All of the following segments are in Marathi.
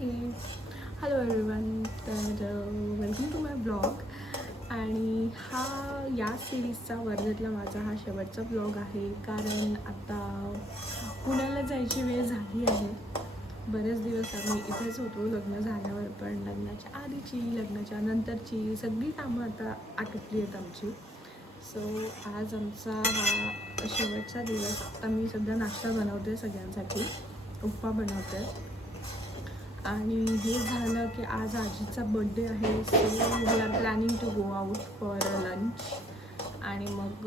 Hello everyone. तर वेलकम टू माय ब्लॉग. आणि हा या सिरीजचा वर्धेतला माझा हा शेवटचा ब्लॉग आहे, कारण आता पुण्याला जायची वेळ झाली आहे. बरेच दिवस आम्ही इथेच होतो लग्न झाल्यावर, पण लग्नाच्या आधीची लग्नाच्या नंतरची सगळी कामं आता आटोपली आहेत आमची. सो आज आमचा हा शेवटचा दिवस. आता मी सध्या नाश्ता बनवते सगळ्यांसाठी, उपमा बनवते. आणि हे झालं की आज आजीचा बड्डे आहे, so we are planning to go out for lunch. आणि मग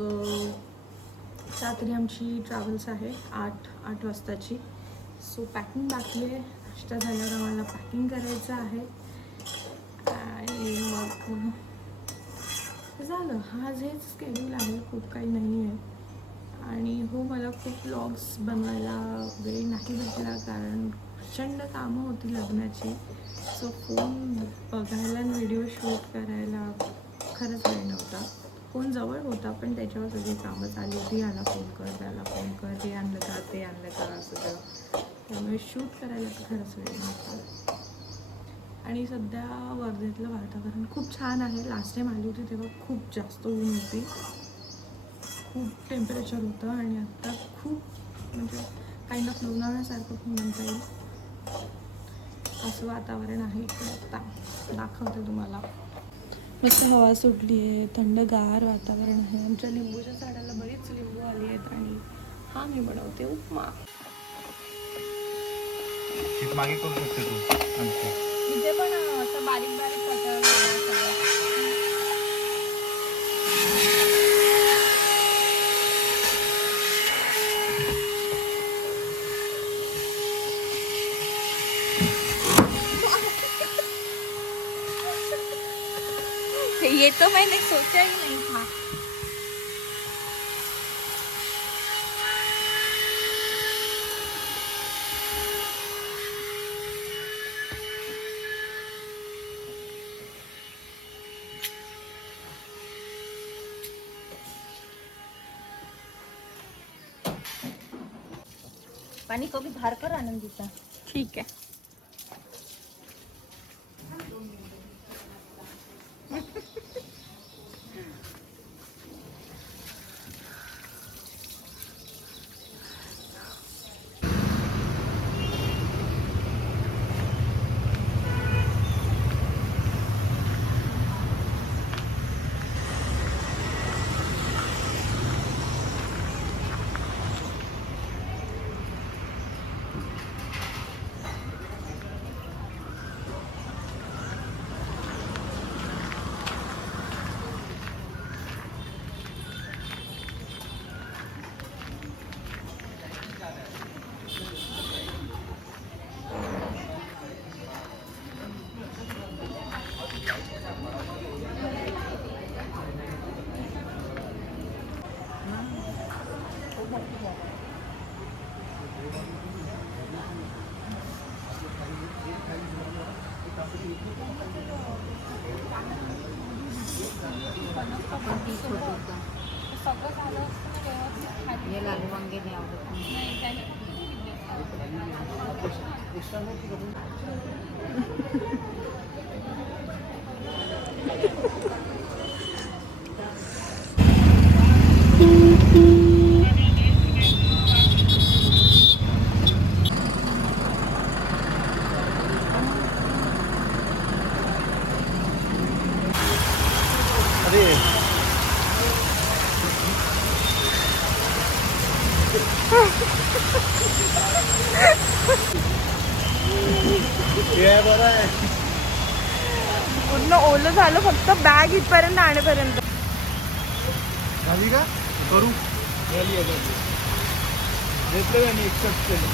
रात्री आमची ट्रॅव्हल्स आहे 8 वाजताची. सो पॅकिंग बाकी आहे. नाश्ता झाल्यावर आम्हाला पॅकिंग करायचं आहे. आणि मग झालं. आज हेच स्केड्यूल आहे, खूप काही नाही आहे. आणि हो, मला खूप व्लॉग्स बनवायला वेळ नाही भेटला, कारण प्रचंड कामं होती लग्नाची. सो फोन बघायला आणि व्हिडिओ शूट करायला खरंच वेळ नव्हता. फोन जवळ होता, पण त्याच्यावर सगळी कामं चालली होती. याला फोन कर, त्याला फोन कर, हे आणलं का, ते आणलं का, असं. त्यामुळे शूट करायला तर खरंच वेळ नव्हता. आणि सध्या वर्धेतलं वातावरण खूप छान आहे. लास्ट टाईम आली होती तेव्हा खूप जास्त ऊन होती, खूप टेम्परेचर होतं. आणि आत्ता खूप म्हणजे काइंड ऑफ लोणावळ्यासारखं पण म्हणता येईल असं वातावरण आहे इकडे. आत्ता दाखवते तुम्हाला. मस्त हवा सुटली आहे, थंडगार वातावरण आहे. आमच्या लिंबूच्या झाडाला बरीच लिंबू आली आहेत. आणि हा मी बनवते उपमा. मागे करू शकते तू. इथे पण असं बारीक बारीक ये तो मैंने सोचा ही नहीं था. पानी को भी बाहर कर आनंदीचा. ठीक आहे. सगळं झालं असतं व्यवस्थित खाली. ये लाल वांगे नाही आवडत. नाही, त्याने फक्त ते पूर्ण ओलं झालं, फक्त बॅग इथपर्यंत आणेपर्यंत. झाली का करू झाली आहे. एक्सेप्ट केलं.